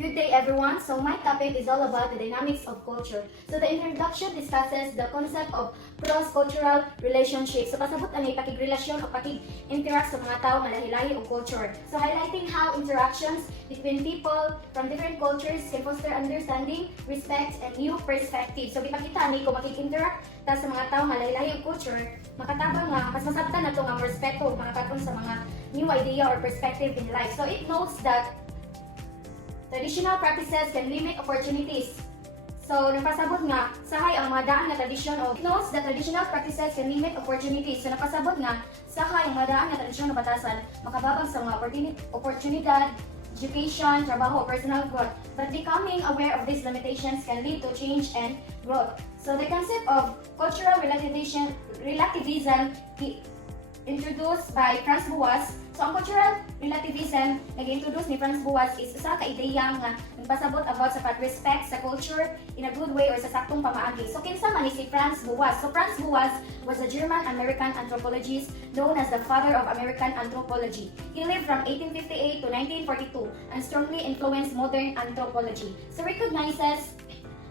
Good day everyone. So my topic is all about the dynamics of culture. So the introduction discusses the concept of cross-cultural relationships. So pasabot ang pakigrelasyon o pakig-interact sa mga tao nga lahi-lahi o culture. So highlighting how interactions between people from different cultures can foster understanding, respect, and new perspectives. So gipakita ni kung makik-interact ta sa mga tao nga lahi-lahi o culture, makatabang nga mas masabtan nato nga respeto makakaton sa mga new idea or perspective in life. So it notes that traditional practices can limit opportunities. So, napasabot nga, sahay ang mga daan nga tradisyon o knows that traditional practices can limit opportunities. So, napasabot nga, sahay ang mga daan nga tradisyon o batasan, makababang sa mga oportunidad, education, trabaho, or personal growth. But becoming aware of these limitations can lead to change and growth. So, the concept of cultural relativism introduced by Franz Boas. So, ang cultural relativism nag-introduce ni Franz Boas is isa ka ideya nga nagpasabot about sa pag-respect sa culture in a good way or sa saktong pamaagi. So, kinsa man ni si Franz Boas? So, Franz Boas was a German-American anthropologist known as the father of American anthropology. He lived from 1858 to 1942 and strongly influenced modern anthropology. So, recognizes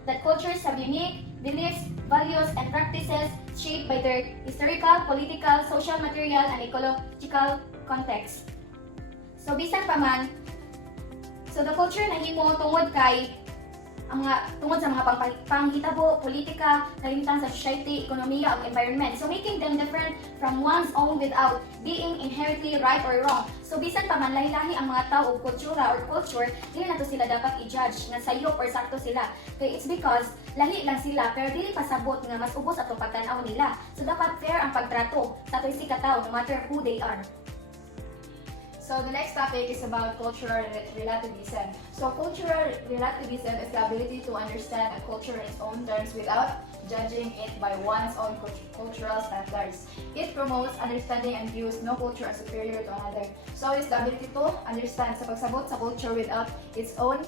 that cultures have unique beliefs, values, and practices shaped by their historical, political, social, material, and ecological context. So, bisan pa man, so the culture na himo tungod tungod sa mga panghitabo, politika, kalimtan sa society, ekonomiya, ug environment. So, making them different from one's own without being inherently right or wrong. So, bisan pa man lahi-lahi ang mga tao o kultura or culture, dili na to sila dapat i-judge nga sayop or sakto sila. Kaya it's because lahi lang sila pero dili pasabot nga mas ubos atong pagtan-aw nila. So, dapat fair ang pagtrato sa ato'y ka tao no matter who they are. So the next topic is about cultural relativism. So cultural relativism is the ability to understand a culture in its own terms without judging it by one's own cultural standards. It promotes understanding and views no culture as superior to another. So it's the ability to understand sa pagsabot sa culture without its own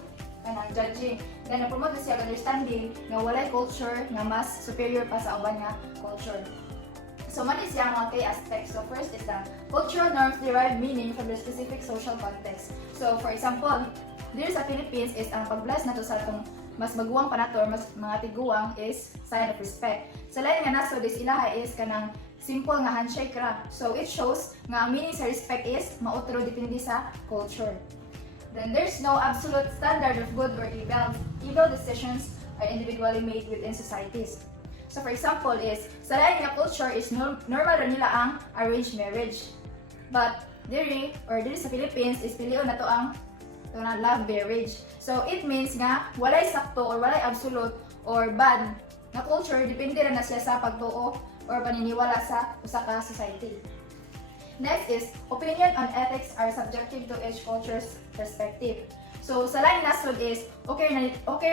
judging. Then promote siya understanding nga walay culture nga mas superior pa sa uban nga culture. So, man is yung mga key aspects. So, first is that cultural norms derive meaning from the specific social context. So, for example, dito sa Philippines is ang pag-bless na to sa itong mas maguwang pa nato or mas mga tiguwang is sign of respect. Sa lain nga naso, this ilaha is kanang simple nga handshake ra. So, it shows nga ang meaning sa respect is mautro depende sa culture. Then, there's no absolute standard of good or evil. Evil decisions are individually made within societies. So for example is, sa lain nga culture is normal ra nila ang arranged marriage. But diri sa Philippines is pilion na to ang love marriage. So it means nga walay sakto or walay absolute or bad na culture, depende ra na siya sa pagtuo or paniniwala sa usa ka society. Next is, opinion on ethics are subjective to each culture's perspective. So sa lain nasod is, okay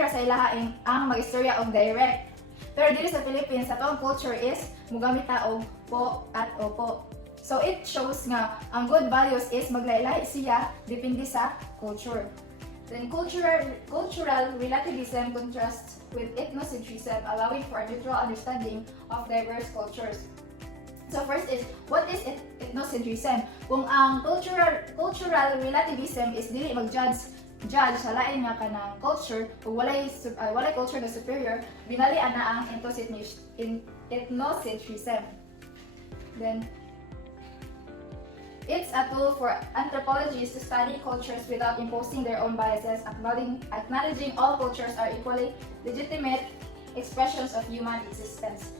ra sa ilahain ang mag-istorya og direct. Pero dito sa Philippines, sa toong culture is mugamit ta og po at opo. So it shows nga ang good values is maglahi-lahi siya depende sa culture. Then cultural relativism contrasts with ethnocentrism, allowing for a neutral understanding of diverse cultures. So first is, what is ethnocentrism? Kung ang cultural relativism is dili mag-judge sa lain nga kanang culture ug walay culture na superior, binali ana ang ethnocentrism. Then it's a tool for anthropologists to study cultures without imposing their own biases, acknowledging all cultures are equally legitimate expressions of human existence.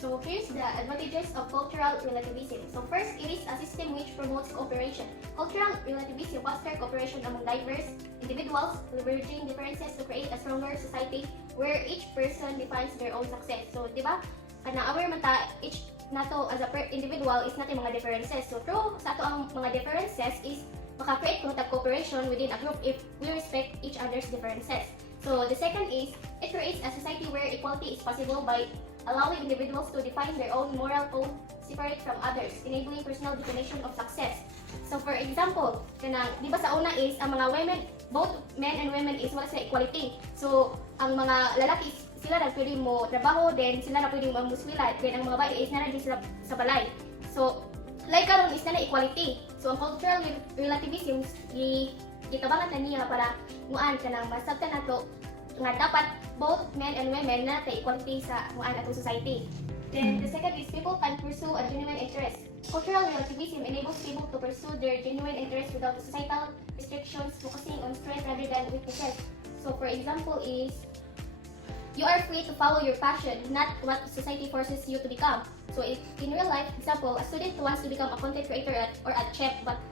So here's the advantages of cultural relativism. So first, it is a system which promotes cooperation. Cultural relativism fosters cooperation among diverse individuals, leveraging differences to create a stronger society where each person defines their own success. So, di ba? Aware man ta, each nato as a individual is natin mga differences. So through sa ato ang mga differences is maka-create kung cooperation within a group if we respect each other's differences. So the second is, it creates a society where equality is possible by allowing individuals to define their own moral code separate from others, enabling personal definition of success. So for example, di ba sa una is ang mga women, both men and women is wala sa equality. So ang mga lalaki sila na pwede mo trabaho, then sila na pwede mo muswila, then ang mga babae is na sila sa balay. So like karon is na equality. So ang cultural relativism gitabangan na niya para muan kanang masabtan nato nga dapat both men and women na kay equality sa muan atong society. Then the second is people can pursue a genuine interest. Cultural relativism enables people to pursue their genuine interest without societal restrictions, focusing on strength rather than weaknesses. So for example is you are free to follow your passion, not what society forces you to become. So if in real life, example, a student wants to become a content creator or a chef, but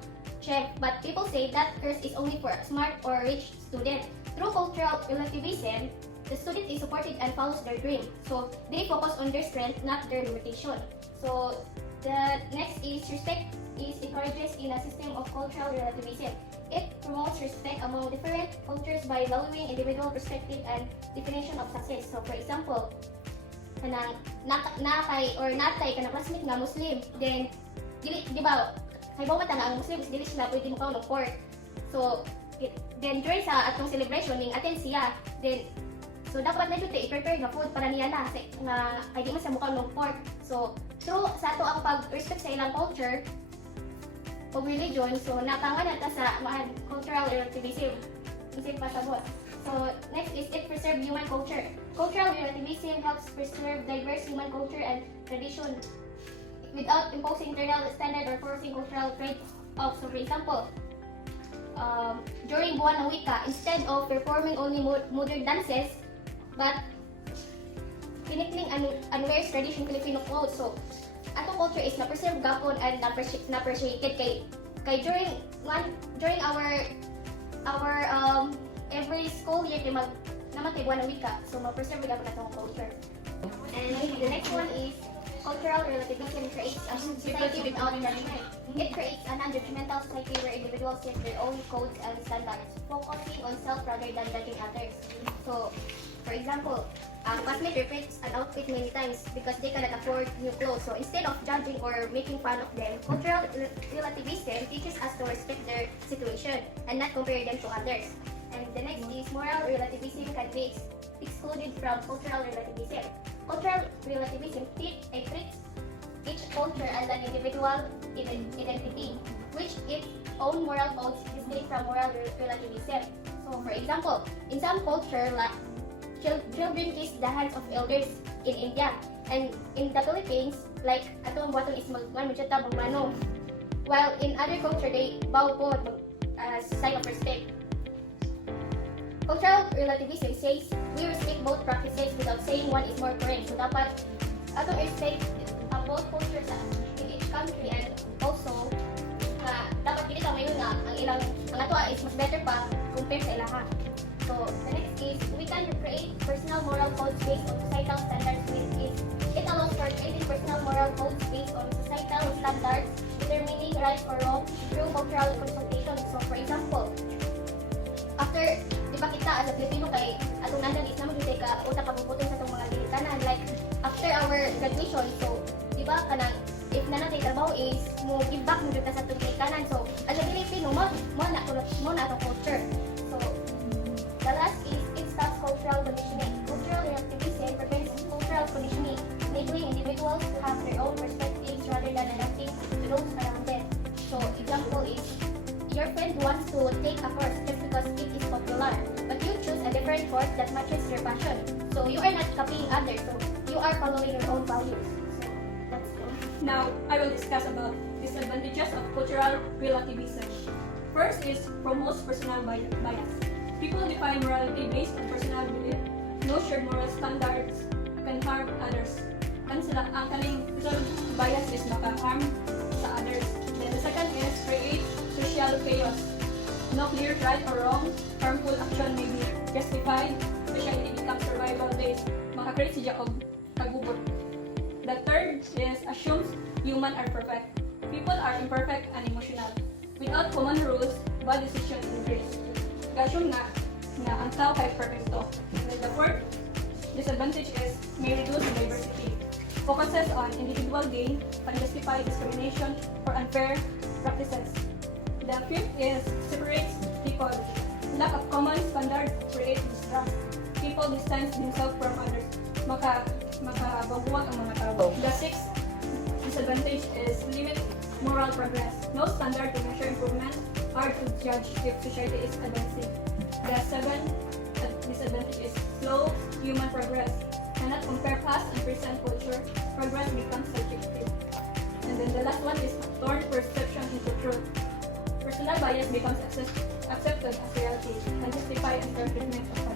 people say that course is only for a smart or rich student. Through cultural relativism, the student is supported and follows their dream. So they focus on their strength, not their limitation. So the next is respect is encouraged in a system of cultural relativism. It promotes respect among different cultures by valuing individual perspective and definition of success. So for example, kanang natay kanang classmate nga Muslim, then dili di ba kay bawat nga ang Muslim dili sila pwede mo kaon ng pork. So then during sa atong celebration ning attend siya, then so dapat na jud i-prepare nga food para niya na nga kay di man sa mukaon ng pork. So through sa ato ang pag-respect sa ilang culture o religion, so natangan nata sa cultural relativism. Isip pasabot. So next is it preserve human culture. Cultural relativism helps preserve diverse human culture and tradition without imposing internal standard or forcing cultural trade-offs. So for example, during buwan ng wika, instead of performing only modern dances, but pinikling and wears traditional Filipino clothes. So atong culture is na-preserve gapon and na-appreciated kay during our every school year kay naman kay buwan ng wika. So ma-preserve gapon atong culture. And the next one is cultural relativism creates a society without judgment. It creates a non-judgmental society where individuals set their own codes and standards, focusing on self rather than judging others. So, for example, classmate repeats an outfit many times because they cannot afford new clothes. So instead of judging or making fun of them, cultural relativism teaches us to respect their situation and not compare them to others. And the next is moral relativism can be excluded from cultural relativism. Cultural relativism treats each culture as an individual identity, which its own moral codes distinct from moral relativism. So, for example, in some culture, like children kiss the hands of elders in India, and in the Philippines, like atong buhaton is magmano, while in other culture they bow po as sign of respect. Cultural relativism says we respect both practices without saying one is more correct. So dapat atong respect ang both cultures in each country, and also dapat dili ta mayon nga ang ato is mas better pa compare sa ilaha. So the next is we can create personal moral codes based on societal standards with it allows for creating personal moral codes based on societal standards, determining right or wrong through cultural consultation. So for example, after di ba kita as a Filipino kay atong nandan is naman kita ka uta pabubuton sa atong mga ginikanan, like after our graduation, so di ba kanang if na natay trabaho is mo give back mo sa atong ginikanan. So as a Filipino mo na atong culture. So the last is it stops cultural conditioning. Cultural relativism prevents cultural conditioning, enabling individuals to have their own perspectives rather than adapting to those around them. So example is your friend wants to take a course just because it is popular, but you choose a different course that matches your passion. So you are not copying others, so you are following your own values. So that's all. Now, I will discuss about disadvantages of cultural relativism. First is promotes personal bias. People define morality based on personal belief. No shared moral standards can harm others. Ang kaning bias is maka-harm sa others. Then the second is create social chaos. No clear right or wrong, harmful action may be justified, society becomes survival based. Maka-create siya og kagubot. The third is assumes human are perfect. People are imperfect and emotional. Without common rules, bad decisions increase. Assume na ang tao kay perfecto. And the fourth disadvantage is may reduce diversity. Focuses on individual gain, can justify discrimination or unfair practices. The fifth is separates people. Lack of common standards creates mistrust. People distance themselves from others. Makabaguwag ang mga tao. The sixth disadvantage is limit moral progress. No standard to measure improvement are hard to judge if society is advancing. The seventh disadvantage is slow human progress. Cannot compare past and present culture. Progress becomes subjective. And then the last one is turn perception into truth. Personal bias becomes accepted as reality and justify unfair treatment of